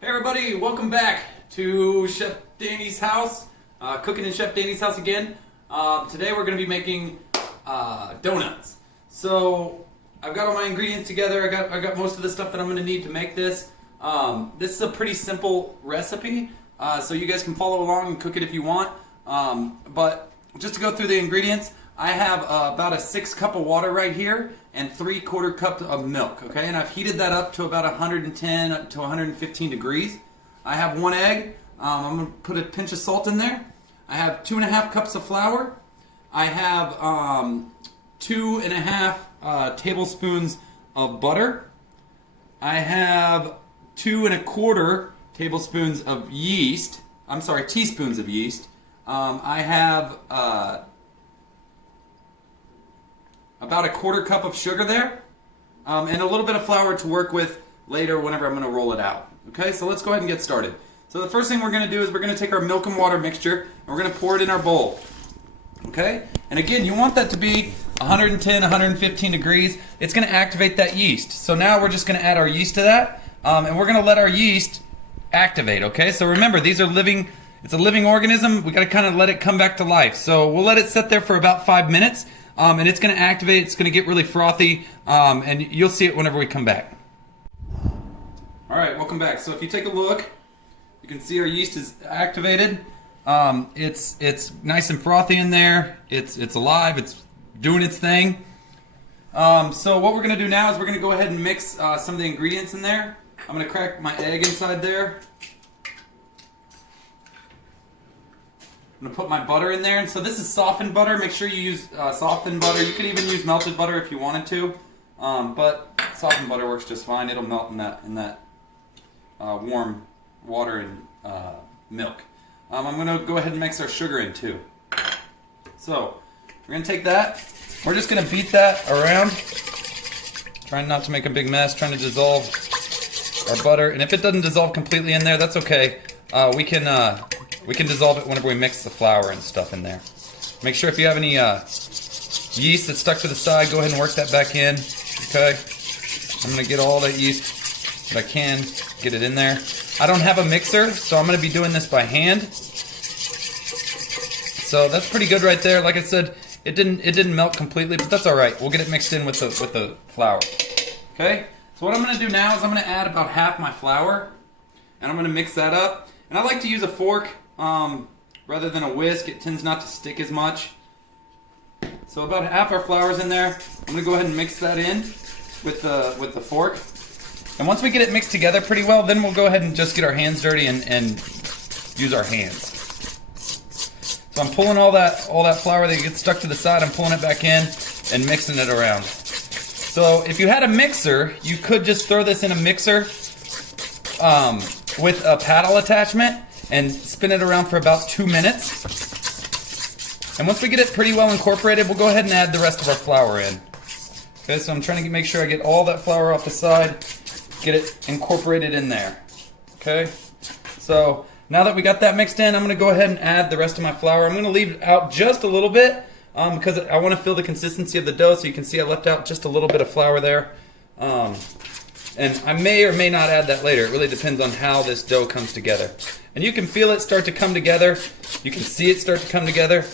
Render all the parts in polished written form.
Hey everybody, welcome back to Chef Danny's house, cooking in Chef Danny's house again. Today we're going to be making donuts. So I've got all my ingredients together. I got most of the stuff that I'm going to need to make this. This is a pretty simple recipe, so you guys can follow along and cook it if you want. But just to go through the ingredients, I have about a 6 cup of water right here and 3/4 cup of milk, okay? And I've heated that up to about 110 to 115 degrees. I have 1 egg. I'm going to put a pinch of salt in there. I have 2.5 cups of flour. I have 2.5 tablespoons of butter. I have 2.25 tablespoons of yeast. I'm sorry, teaspoons of yeast. I have about a 1/4 cup of sugar there, and a little bit of flour to work with later whenever I'm going to roll it out. Okay, so let's go ahead and get started. So the first thing we're going to do is we're going to take our milk and water mixture and we're going to pour it in our bowl. Okay, and again, you want that to be 110, 115 degrees. It's going to activate that yeast. So now we're just going to add our yeast to that, and we're going to let our yeast activate. Okay, so remember, these are living. It's a living organism. We got to kind of let it come back to life. So we'll let it sit there for about 5 minutes. And it's going to activate, it's going to get really frothy, and you'll see it whenever we come back. Alright, welcome back. So if you take a look, you can see our yeast is activated. It's nice and frothy in there. It's alive, it's doing its thing. So what we're going to do now is we're going to go ahead and mix some of the ingredients in there. I'm going to crack my egg inside there. I'm going to put my butter in there, and so this is softened butter. Make sure you use softened butter. You could even use melted butter if you wanted to, but softened butter works just fine. It'll melt in that warm water and milk. I'm going to go ahead and mix our sugar in too. So we're going to take that. We're just going to beat that around, trying not to make a big mess, trying to dissolve our butter. And if it doesn't dissolve completely in there, that's okay. We can dissolve it whenever we mix the flour and stuff in there. Make sure if you have any yeast that's stuck to the side, go ahead and work that back in. Okay, I'm going to get all that yeast that I can, get it in there. I don't have a mixer, so I'm going to be doing this by hand. So that's pretty good right there. Like I said, it didn't melt completely, but that's all right. We'll get it mixed in with the flour. Okay, so what I'm going to do now is I'm going to add about half my flour, and I'm going to mix that up. And I like to use a fork rather than a whisk. It tends not to stick as much. So about half our flour's in there. I'm going to go ahead and mix that in with the fork. And once we get it mixed together pretty well, then we'll go ahead and just get our hands dirty and use our hands. So I'm pulling all that flour that gets stuck to the side, I'm pulling it back in and mixing it around. So if you had a mixer, you could just throw this in a mixer with a paddle attachment and spin it around for about 2 minutes. And once we get it pretty well incorporated, we'll go ahead and add the rest of our flour in. Okay, so I'm trying to make sure I get all that flour off the side, get it incorporated in there. Okay, so now that we got that mixed in, I'm going to go ahead and add the rest of my flour. I'm going to leave it out just a little bit because I want to feel the consistency of the dough. So you can see I left out just a little bit of flour there. And I may or may not add that later. It really depends on how this dough comes together. And you can feel it start to come together. You can see it start to come together.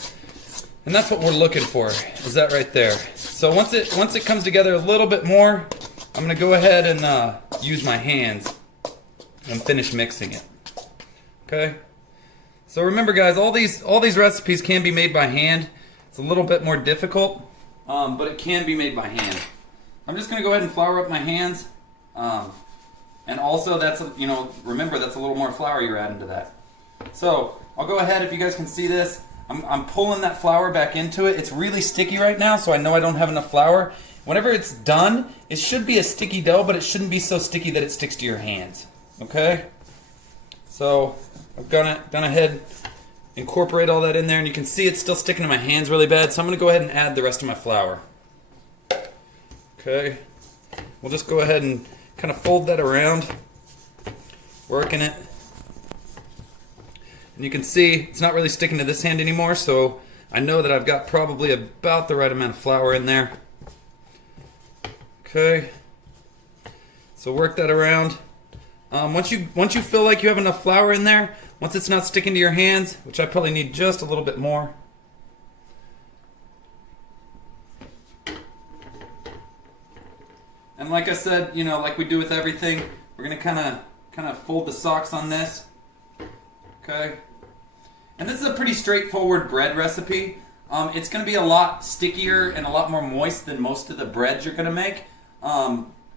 And that's what we're looking for, is that right there. So once it comes together a little bit more, I'm going to go ahead and use my hands and finish mixing it. Okay? So remember guys, all these recipes can be made by hand. It's a little bit more difficult, but it can be made by hand. I'm just going to go ahead and flour up my hands. And also remember that's a little more flour you're adding to that. So I'll go ahead, if you guys can see this, I'm pulling that flour back into it. It's really sticky right now, so I know I don't have enough flour. Whenever it's done, it should be a sticky dough, but it shouldn't be so sticky that it sticks to your hands. Okay? So I've gone ahead, incorporate all that in there, and you can see it's still sticking to my hands really bad, so I'm going to go ahead and add the rest of my flour. Okay? We'll just go ahead and kind of fold that around, working it. And you can see it's not really sticking to this hand anymore, so I know that I've got probably about the right amount of flour in there. Okay. So work that around. Once you feel like you have enough flour in there, once it's not sticking to your hands, which I probably need just a little bit more. And like I said, like we do with everything, we're gonna kind of fold the socks on this. Okay. And this is a pretty straightforward bread recipe. It's going to be a lot stickier and a lot more moist than most of the breads you're going to make,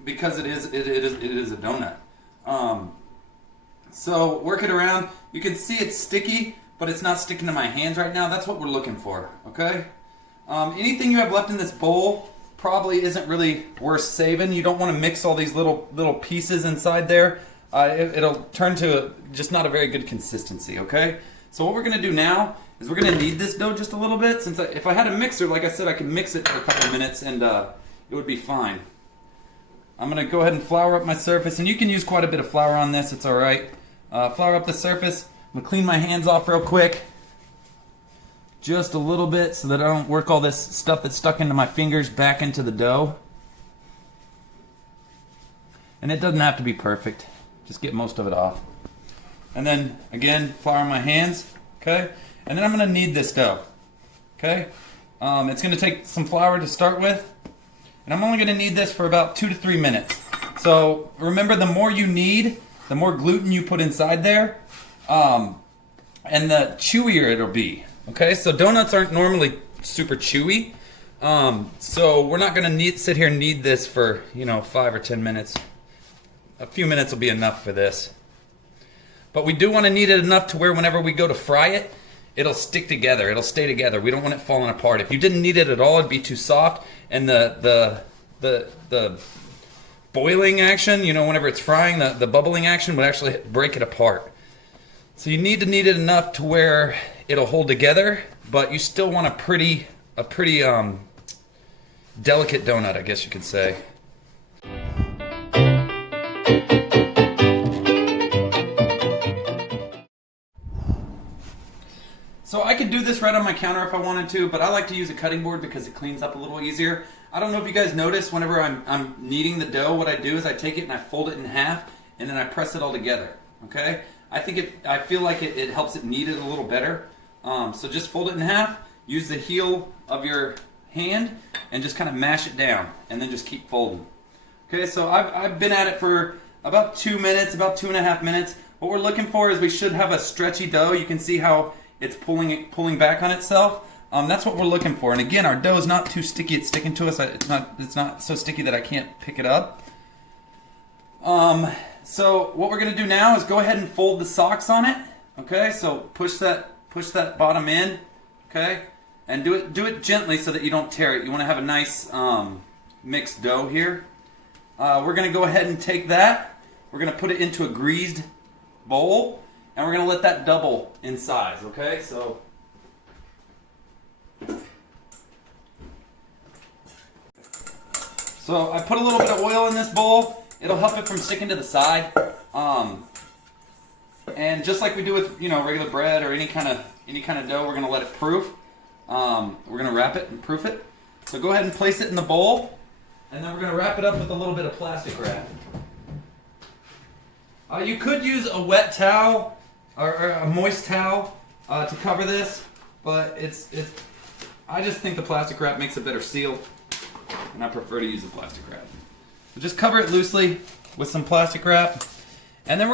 because it is a donut. So work it around. You can see it's sticky, but it's not sticking to my hands right now. That's what we're looking for. Okay. Anything you have left in this bowl probably isn't really worth saving. You don't want to mix all these little pieces inside there. It'll turn to just not a very good consistency. Okay. So what we're going to do now is we're going to knead this dough just a little bit. Since if I had a mixer, like I said, I could mix it for a couple of minutes and it would be fine. I'm going to go ahead and flour up my surface, and you can use quite a bit of flour on this. It's all right. Flour up the surface. I'm going to clean my hands off real quick. Just a little bit so that I don't work all this stuff that's stuck into my fingers back into the dough. And it doesn't have to be perfect. Just get most of it off. And then, again, flour my hands, okay? And then I'm going to knead this dough, okay? It's going to take some flour to start with. And I'm only going to knead this for about 2 to 3 minutes. So, remember, the more you knead, the more gluten you put inside there, and the chewier it'll be, okay? So, donuts aren't normally super chewy. So, we're not going to sit here and knead this for, 5 or 10 minutes. A few minutes will be enough for this. But we do want to knead it enough to where whenever we go to fry it, it'll stick together. It'll stay together. We don't want it falling apart. If you didn't knead it at all, it'd be too soft. And the boiling action, whenever it's frying, the bubbling action would actually break it apart. So you need to knead it enough to where it'll hold together, but you still want a pretty delicate donut, I guess you could say. So I could do this right on my counter if I wanted to, but I like to use a cutting board because it cleans up a little easier. I don't know if you guys notice, whenever I'm kneading the dough, what I do is I take it and I fold it in half, and then I press it all together, okay? I feel like it helps it knead it a little better. So just fold it in half, use the heel of your hand, and just kind of mash it down, and then just keep folding. Okay, so I've been at it for about 2 minutes, about 2.5 minutes. What we're looking for is we should have a stretchy dough. You can see how it's pulling back on itself. That's what we're looking for. And again, our dough is not too sticky. It's sticking to us. It's not so sticky that I can't pick it up. So what we're going to do now is go ahead and fold the socks on it. Okay, so push that bottom in. Okay, and do it gently so that you don't tear it. You want to have a nice mixed dough here. We're going to go ahead and take that. We're going to put it into a greased bowl. And we're going to let that double in size, okay? So I put a little bit of oil in this bowl. It'll help it from sticking to the side. And just like we do with regular bread or any kind of dough, we're going to let it proof. We're going to wrap it and proof it. So go ahead and place it in the bowl, and then we're going to wrap it up with a little bit of plastic wrap. You could use a wet towel or a moist towel to cover this, but I just think the plastic wrap makes a better seal, and I prefer to use the plastic wrap. So just cover it loosely with some plastic wrap, and then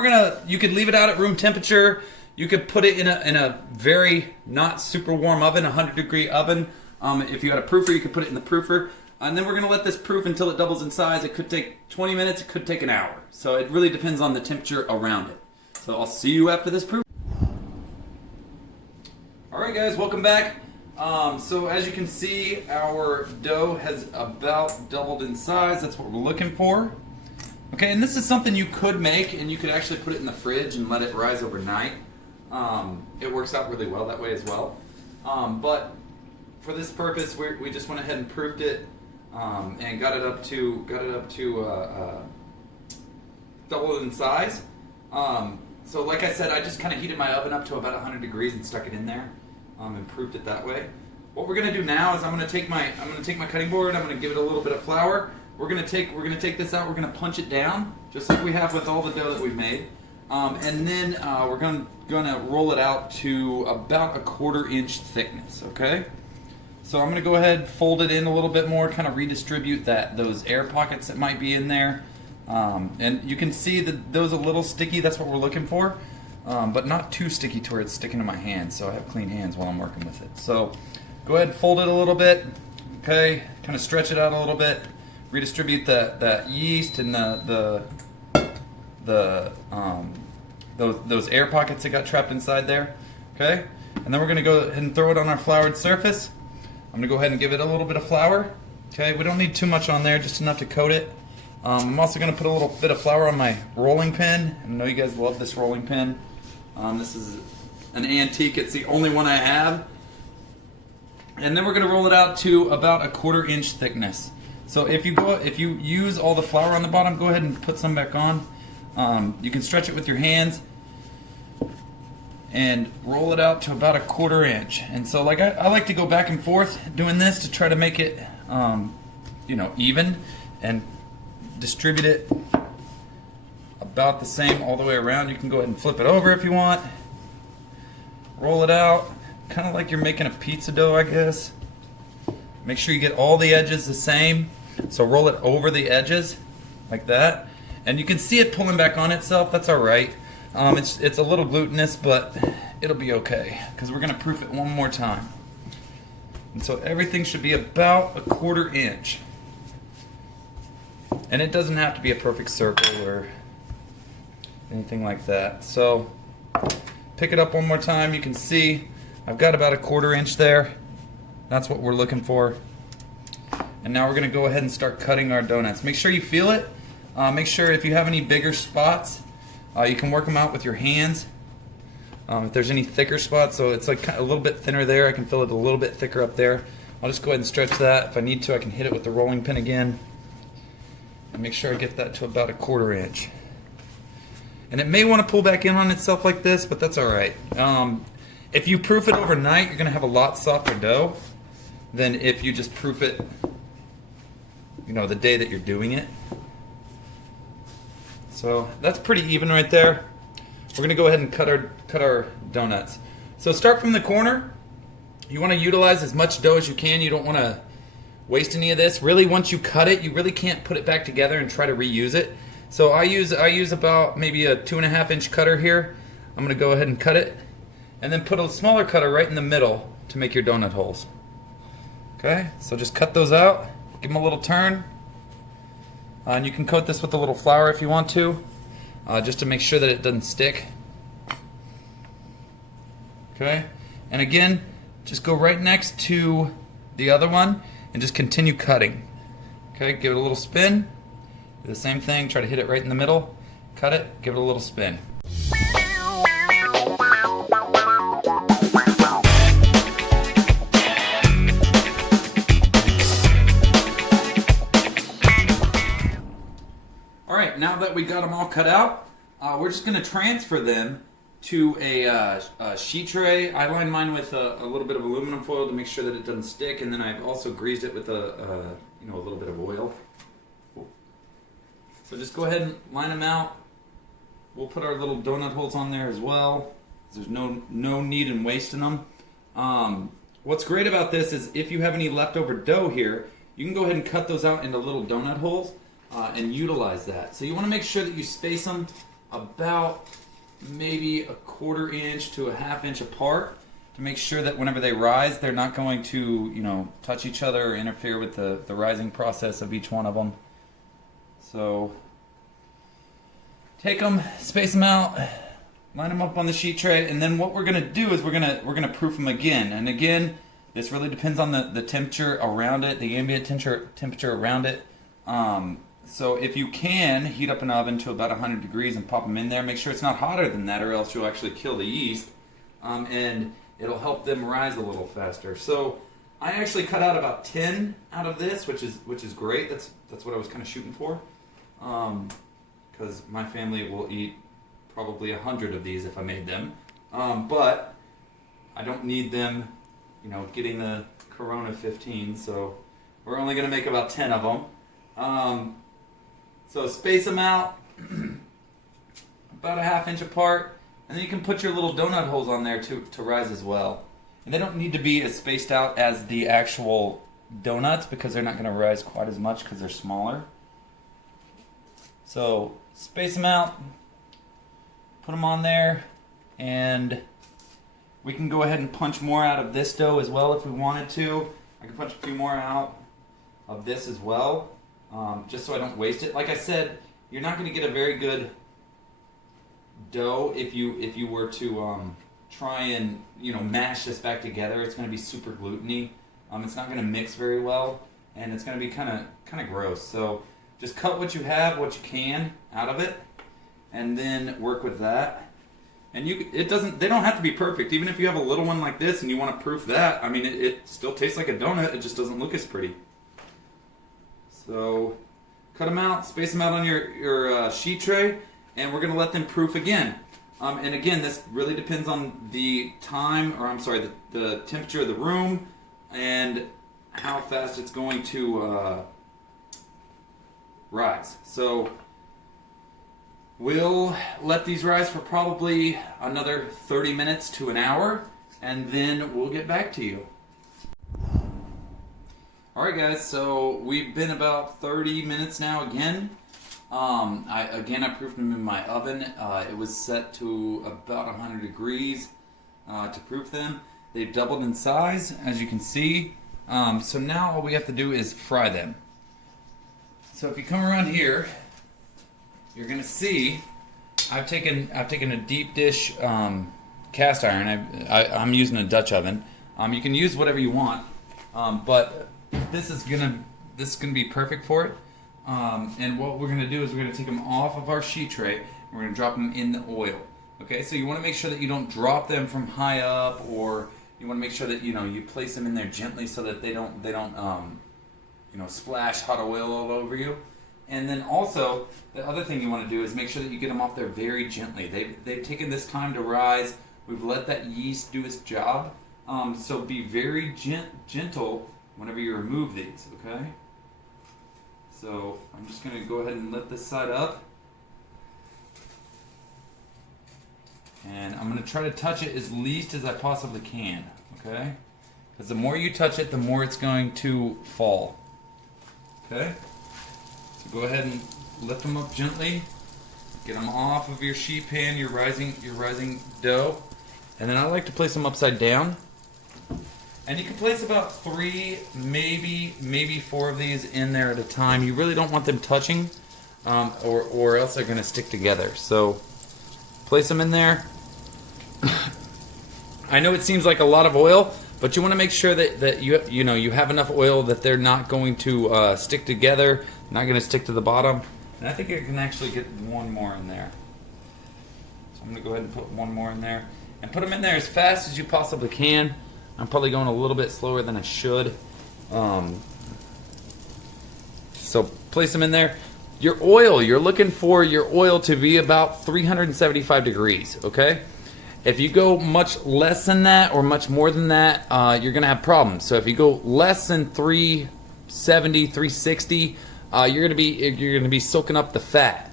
you could leave it out at room temperature. You could put it in a very not super warm oven, 100-degree oven. If you had a proofer, you could put it in the proofer. And then we're going to let this proof until it doubles in size. It could take 20 minutes, it could take an hour. So it really depends on the temperature around it. So I'll see you after this proof. Alright guys, welcome back. So as you can see, our dough has about doubled in size. That's what we're looking for. Okay, and this is something you could make, and you could actually put it in the fridge and let it rise overnight. It works out really well that way as well. But for this purpose, we just went ahead and proofed it and got it up to double in size. So like I said, I just kind of heated my oven up to about 100 degrees and stuck it in there and proofed it that way. What we're going to do now is I'm going to take my cutting board, I'm going to give it a little bit of flour, we're gonna take this out. We're gonna punch it down, just like we have with all the dough that we've made, and then we're gonna roll it out to about a 1/4 inch thickness. Okay. So I'm gonna go ahead, fold it in a little bit more, kind of redistribute those air pockets that might be in there, and you can see that those are a little sticky. That's what we're looking for, but not too sticky to where it's sticking to my hands. So I have clean hands while I'm working with it. So go ahead and fold it a little bit. Okay, kind of stretch it out a little bit. Redistribute that yeast and those air pockets that got trapped inside there. Okay, and then we're gonna go ahead and throw it on our floured surface. I'm gonna go ahead and give it a little bit of flour. Okay, we don't need too much on there, just enough to coat it. I'm also gonna put a little bit of flour on my rolling pin. I know you guys love this rolling pin. This is an antique. It's the only one I have. And then we're gonna roll it out to about a 1/4 inch thickness. So if you use all the flour on the bottom, go ahead and put some back on. You can stretch it with your hands and roll it out to about a 1/4 inch. And so like I like to go back and forth doing this to try to make it even and distribute it about the same all the way around. You can go ahead and flip it over if you want. Roll it out, kind of like you're making a pizza dough, I guess. Make sure you get all the edges the same. So roll it over the edges like that. And you can see it pulling back on itself. That's all right. It's a little glutinous, but it'll be okay because we're gonna proof it one more time. And so everything should be about a 1/4 inch. And it doesn't have to be a perfect circle or anything like that. So pick it up one more time. You can see I've got about a 1/4 inch there. That's what we're looking for. And now we're gonna go ahead and start cutting our donuts. Make sure you feel it. Make sure if you have any bigger spots, you can work them out with your hands. If there's any thicker spots, so it's like a little bit thinner there, I can feel it a little bit thicker up there. I'll just go ahead and stretch that. If I need to, I can hit it with the rolling pin again. And make sure I get that to about a 1/4 inch. And it may want to pull back in on itself like this, but that's all right. If you proof it overnight, you're going to have a lot softer dough than if you just proof it, the day that you're doing it. So that's pretty even right there. We're going to go ahead and cut our donuts. So start from the corner. You want to utilize as much dough as you can. You don't want to waste any of this. Really, once you cut it, you really can't put it back together and try to reuse it. So I use about maybe a 2.5 inch cutter here. I'm going to go ahead and cut it, and then put a smaller cutter right in the middle to make your donut holes. Okay, so just cut those out. Give them a little turn. And you can coat this with a little flour if you want to, just to make sure that it doesn't stick. Okay, and again, just go right next to the other one and just continue cutting. Okay, give it a little spin. Do the same thing, try to hit it right in the middle. Cut it, give it a little spin. Alright, now that we got them all cut out, we're just going to transfer them to a sheet tray. I line mine with a little bit of aluminum foil to make sure that it doesn't stick, and then I've also greased it with a little bit of oil. So just go ahead and line them out. We'll put our little donut holes on there as well. There's no need in wasting them. What's great about this is if you have any leftover dough here, you can go ahead and cut those out into little donut holes and utilize that. So you want to make sure that you space them about maybe a 1/4 inch to a 1/2 inch apart to make sure that whenever they rise, they're not going to touch each other or interfere with the rising process of each one of them. So take them, space them out, line them up on the sheet tray, and then what we're going to do is we're going to proof them again. And again, this really depends on the temperature around it, the ambient temperature around it. So if you can, heat up an oven to about 100 degrees and pop them in there. Make sure it's not hotter than that, or else you'll actually kill the yeast, and it'll help them rise a little faster. So I actually cut out about 10 out of this, which is great. That's what I was kind of shooting for, because my family will eat probably 100 of these if I made them. But I don't need them, getting the Corona 15. So we're only going to make about 10 of them. So space them out about a 1/2 inch apart, and then you can put your little donut holes on there to rise as well. And they don't need to be as spaced out as the actual donuts because they're not going to rise quite as much because they're smaller. So space them out, put them on there, and we can go ahead and punch more out of this dough as well if we wanted to. I can punch a few more out of this as well, just so I don't waste it. Like I said, you're not going to get a very good dough if you were to try and mash this back together. It's going to be super gluteny. It's not going to mix very well, and it's going to be kind of gross. So just cut what you have, what you can out of it, and then work with that. And they don't have to be perfect. Even if you have a little one like this and you want to proof that, I mean, it still tastes like a donut. It just doesn't look as pretty. So cut them out, space them out on your sheet tray, and we're going to let them proof again. And again, this really depends on the the temperature of the room and how fast it's going to rise. So we'll let these rise for probably another 30 minutes to an hour, and then we'll get back to you. Alright guys, so we've been about 30 minutes now again. I proofed them in my oven. It was set to about 100 degrees to proof them. They've doubled in size, as you can see. So now all we have to do is fry them. So if you come around here, you're going to see I've taken a deep dish cast iron. I'm using a Dutch oven. You can use whatever you want, but this is gonna be perfect for it. And what we're gonna do is we're gonna take them off of our sheet tray and we're gonna drop them in the oil. Okay, so you want to make sure that you don't drop them from high up, or you want to make sure that you place them in there gently so that they don't splash hot oil all over you. And then also, the other thing you want to do is make sure that you get them off there very gently. They've taken this time to rise. We've let that yeast do its job. So be very gentle whenever you remove these, okay? So I'm just going to go ahead and lift this side up. And I'm going to try to touch it as least as I possibly can, okay? Because the more you touch it, the more it's going to fall, okay? So go ahead and lift them up gently. Get them off of your sheet pan, your rising dough. And then I like to place them upside down. And you can place about 3, maybe 4 of these in there at a time. You really don't want them touching, or else they're going to stick together. So place them in there. I know it seems like a lot of oil, but you want to make sure that you have enough oil that they're not going to stick together, not going to stick to the bottom. And I think I can actually get one more in there. So I'm going to go ahead and put one more in there. And put them in there as fast as you possibly can. I'm probably going a little bit slower than I should. So place them in there. Your oil, you're looking for your oil to be about 375 degrees, okay? If you go much less than that or much more than that, you're going to have problems. So if you go less than 370, 360, you're going to be soaking up the fat.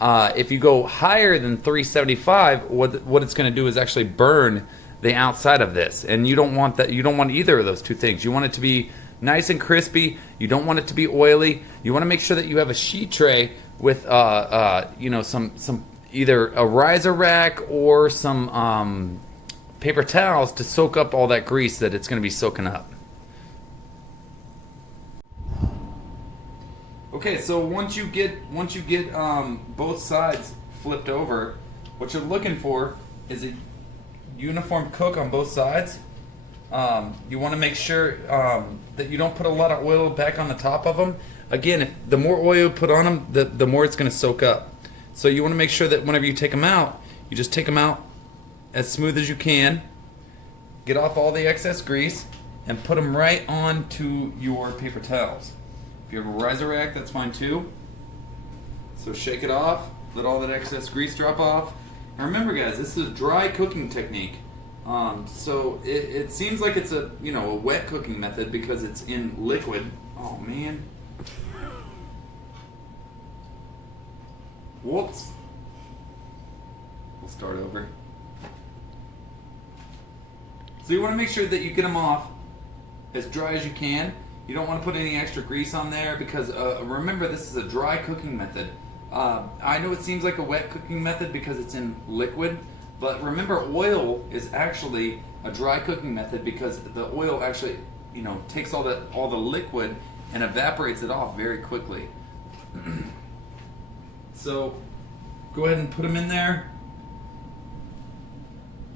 If you go higher than 375, what it's going to do is actually burn the outside of this, and you don't want that. You don't want either of those two things. You want it to be nice and crispy. You don't want it to be oily. You want to make sure that you have a sheet tray with some either a riser rack or some paper towels to soak up all that grease that it's going to be soaking up. Okay, so once you get both sides flipped over, what you're looking for is a uniform cook on both sides. You want to make sure that you don't put a lot of oil back on the top of them. Again, the more oil you put on them, the more it's going to soak up. So you want to make sure that whenever you take them out, you just take them out as smooth as you can, get off all the excess grease, and put them right onto your paper towels. If you have a riser rack, that's fine too. So shake it off, let all that excess grease drop off. And remember guys, this is a dry cooking technique. So it seems like it's a wet cooking method because it's in liquid. Oh man. Whoops. We'll start over. So you want to make sure that you get them off as dry as you can. You don't want to put any extra grease on there because remember, this is a dry cooking method. I know it seems like a wet cooking method because it's in liquid, but remember, oil is actually a dry cooking method because the oil actually, takes all the liquid and evaporates it off very quickly. So go ahead and put them in there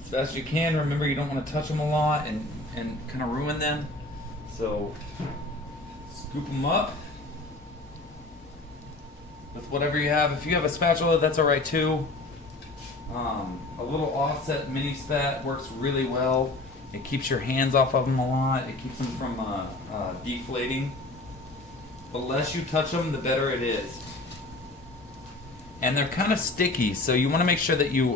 as fast as you can. Remember, you don't want to touch them a lot and kind of ruin them. So scoop them up with whatever you have. If you have a spatula, that's alright too. A little offset mini spat works really well. It keeps your hands off of them a lot. It keeps them from deflating. The less you touch them, the better it is. And they're kind of sticky, so you want to make sure that you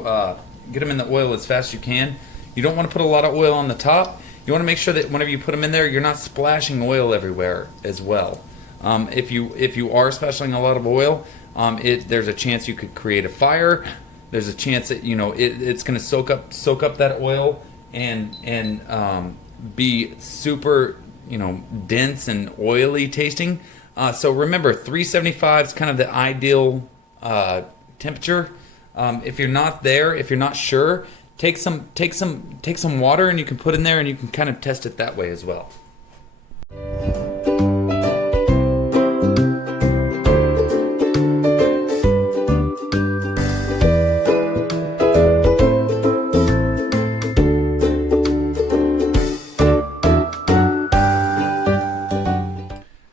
get them in the oil as fast as you can. You don't want to put a lot of oil on the top. You want to make sure that whenever you put them in there, you're not splashing oil everywhere as well. If you are splashing a lot of oil, there's a chance you could create a fire. There's a chance that it's going to soak up that oil and be super dense and oily tasting. So remember, 375 is kind of the ideal temperature. If you're not there, if you're not sure, take some water and you can put in there and you can kind of test it that way as well.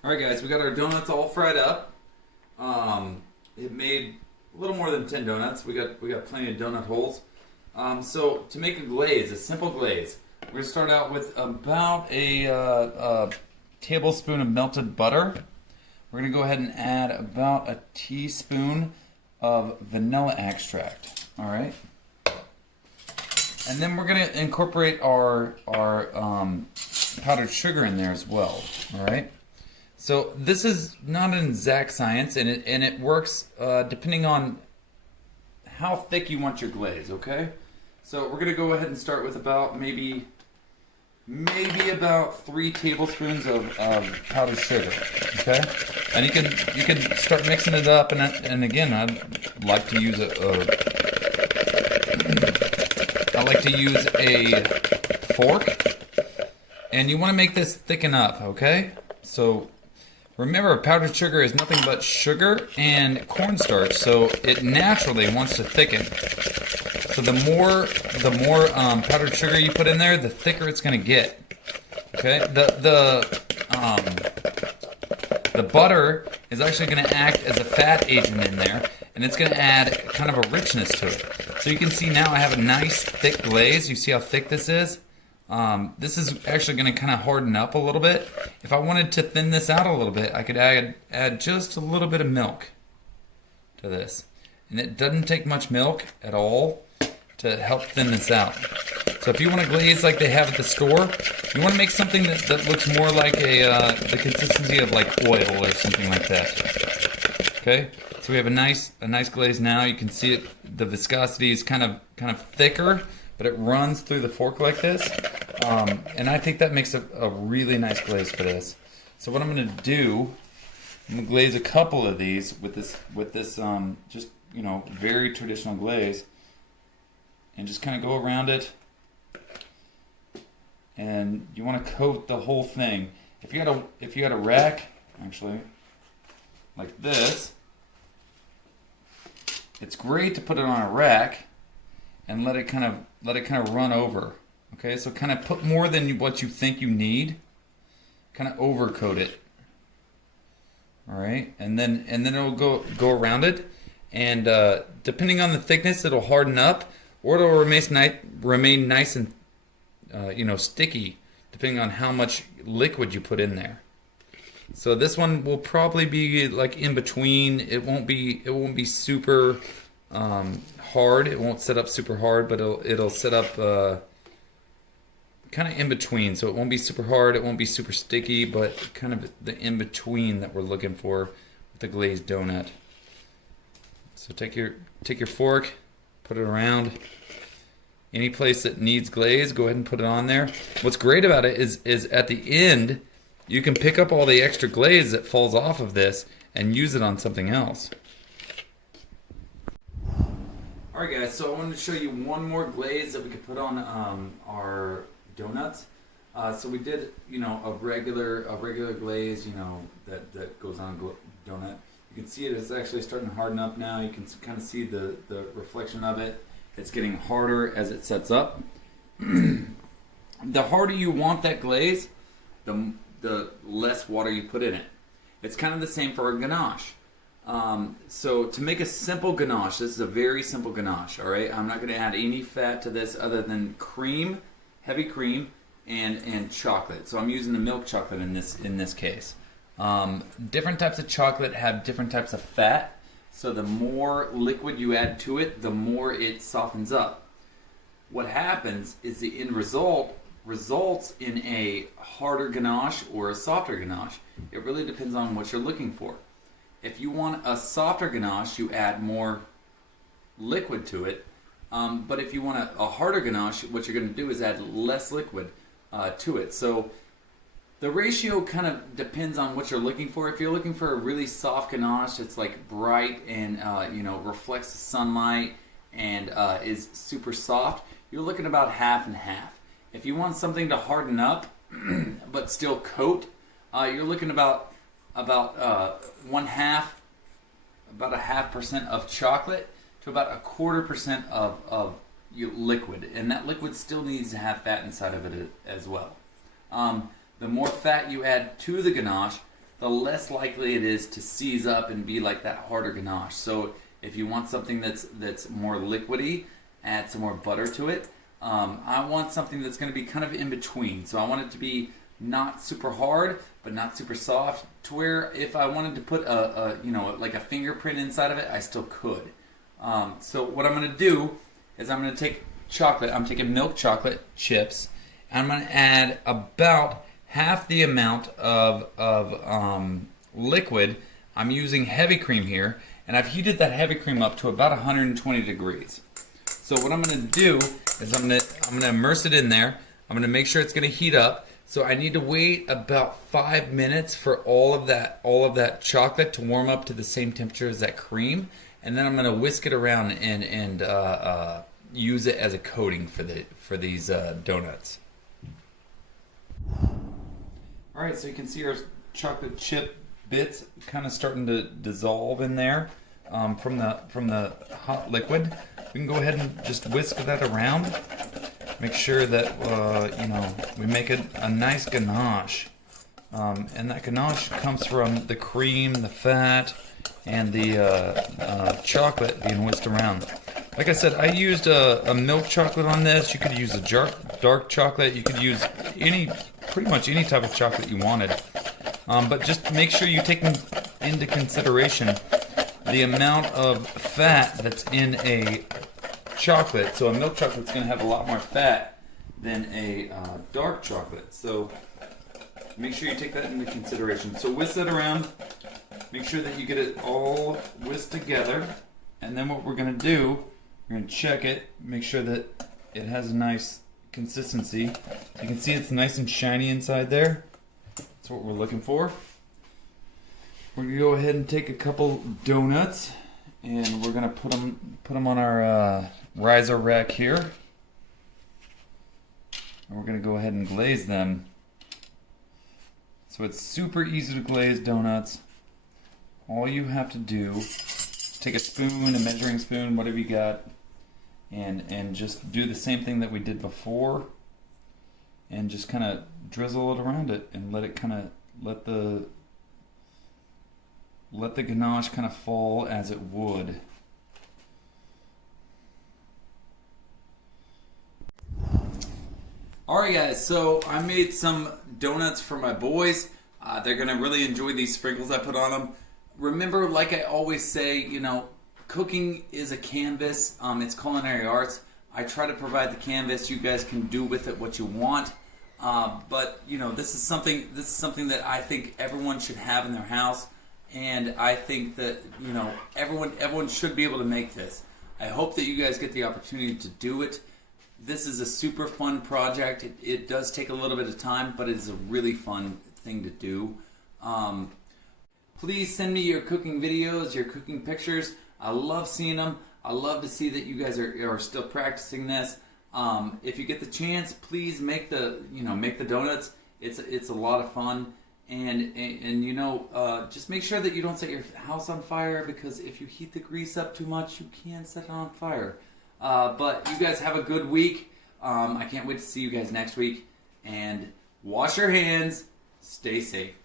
Alright guys, we got our donuts all fried up. It made a little more than 10 donuts. We got plenty of donut holes. So to make a simple glaze, we're going to start out with about a tablespoon of melted butter. We're going to go ahead and add about a teaspoon of vanilla extract. All right. And then we're going to incorporate our powdered sugar in there as well. All right. So this is not an exact science, and it works depending on how thick you want your glaze. Okay. So we're gonna go ahead and start with about maybe about 3 tablespoons of powdered sugar. Okay, and you can start mixing it up. And again, I like to use a fork, and you want to make this thicken up. Okay, so remember, powdered sugar is nothing but sugar and cornstarch, so it naturally wants to thicken. So the more powdered sugar you put in there, the thicker it's going to get. Okay, the butter is actually going to act as a fat agent in there, and it's going to add kind of a richness to it. So you can see now I have a nice thick glaze. You see how thick this is? This is actually going to kind of harden up a little bit. If I wanted to thin this out a little bit, I could add just a little bit of milk to this. And it doesn't take much milk at all to help thin this out. So if you want to glaze like they have at the store, you want to make something that looks more like the consistency of like oil or something like that. Okay, so we have a nice glaze now. You can see it. The viscosity is kind of thicker, but it runs through the fork like this. And I think that makes a really nice glaze for this. So what I'm going to do, I'm going to glaze a couple of these with this just very traditional glaze, and just kind of go around it. And you want to coat the whole thing. If you got a rack, actually, like this, it's great to put it on a rack and let it kind of run over. Okay, so kind of put more than what you think you need. Kind of overcoat it. All right, and then it'll go around it, and depending on the thickness, it'll harden up, or it'll remain nice and sticky, depending on how much liquid you put in there. So this one will probably be like in between. It won't be super hard. It won't set up super hard, but it'll set up kind of in between. So it won't be super hard. It won't be super sticky, but kind of the in between that we're looking for with the glazed donut. So take your fork, put it around. Any place that needs glaze, go ahead and put it on there. What's great about it is at the end, you can pick up all the extra glaze that falls off of this and use it on something else. Alright guys, so I wanted to show you one more glaze that we could put on our donuts. So we did, a regular glaze, that goes on a donut. You can see it's actually starting to harden up now. You can kind of see the reflection of it. It's getting harder as it sets up. The harder you want that glaze, the less water you put in it. It's kind of the same for a ganache. So to make a simple ganache, this is a very simple ganache, all right? I'm not going to add any fat to this other than cream, heavy cream, and chocolate. So I'm using the milk chocolate in this case. Different types of chocolate have different types of fat. So the more liquid you add to it, the more it softens up. What happens is the end result results in a harder ganache or a softer ganache. It really depends on what you're looking for. If you want a softer ganache, you add more liquid to it. But if you want a harder ganache, what you're going to do is add less liquid to it. So the ratio kind of depends on what you're looking for. If you're looking for a really soft ganache that's like bright and reflects the sunlight and is super soft, you're looking about half and half. If you want something to harden up but still coat, you're looking about a 0.5% of chocolate to about 1/4% of your liquid, and that liquid still needs to have fat inside of it as well. The more fat you add to the ganache, the less likely it is to seize up and be like that harder ganache. So if you want something that's more liquidy, add some more butter to it. I want something that's going to be kind of in between. So I want it to be not super hard, but not super soft, to where if I wanted to put like a fingerprint inside of it, I still could. So what I'm going to do is I'm going to take chocolate. I'm taking milk chocolate chips, and I'm going to add about half the amount of liquid. I'm using heavy cream here, and I've heated that heavy cream up to about 120 degrees. So what I'm going to do is I'm going to immerse it in there. I'm going to make sure it's going to heat up. So I need to wait about 5 minutes for all of that chocolate to warm up to the same temperature as that cream, and then I'm going to whisk it around and use it as a coating for these donuts. All right, so you can see our chocolate chip bits kind of starting to dissolve in there from the hot liquid. We can go ahead and just whisk that around. Make sure that we make it a nice ganache, and that ganache comes from the cream, the fat, and the chocolate being whisked around. Like I said, I used a milk chocolate on this. You could use a dark chocolate. You could use pretty much any type of chocolate you wanted. But just make sure you take into consideration the amount of fat that's in a chocolate. So a milk chocolate's going to have a lot more fat than a dark chocolate. So make sure you take that into consideration. So whisk that around. Make sure that you get it all whisked together. And then what we're going to do, we're going to check it, make sure that it has a nice consistency. You can see it's nice and shiny inside there. That's what we're looking for. We're going to go ahead and take a couple donuts, and we're going to put them on our riser rack here. And we're going to go ahead and glaze them. So it's super easy to glaze donuts. All you have to do is take a spoon, a measuring spoon, whatever you got, and just do the same thing that we did before, and just kind of drizzle it around it and let it kind of let the ganache kind of fall as it would. Alright guys, so I made some donuts for my boys. They're going to really enjoy these sprinkles I put on them. Remember, like I always say, cooking is a canvas. It's culinary arts. I try to provide the canvas. You guys can do with it what you want. But this is something that I think everyone should have in their house. and I think that, you know, everyone should be able to make this. I hope that you guys get the opportunity to do it. This is a super fun project. It does take a little bit of time, but it's a really fun thing to do. Please send me your cooking videos, your cooking pictures. I love seeing them. I love to see that you guys are still practicing this. If you get the chance, please make the donuts. It's a lot of fun, and you know, just make sure that you don't set your house on fire, because if you heat the grease up too much, you can set it on fire. But you guys have a good week. I can't wait to see you guys next week, and wash your hands. Stay safe.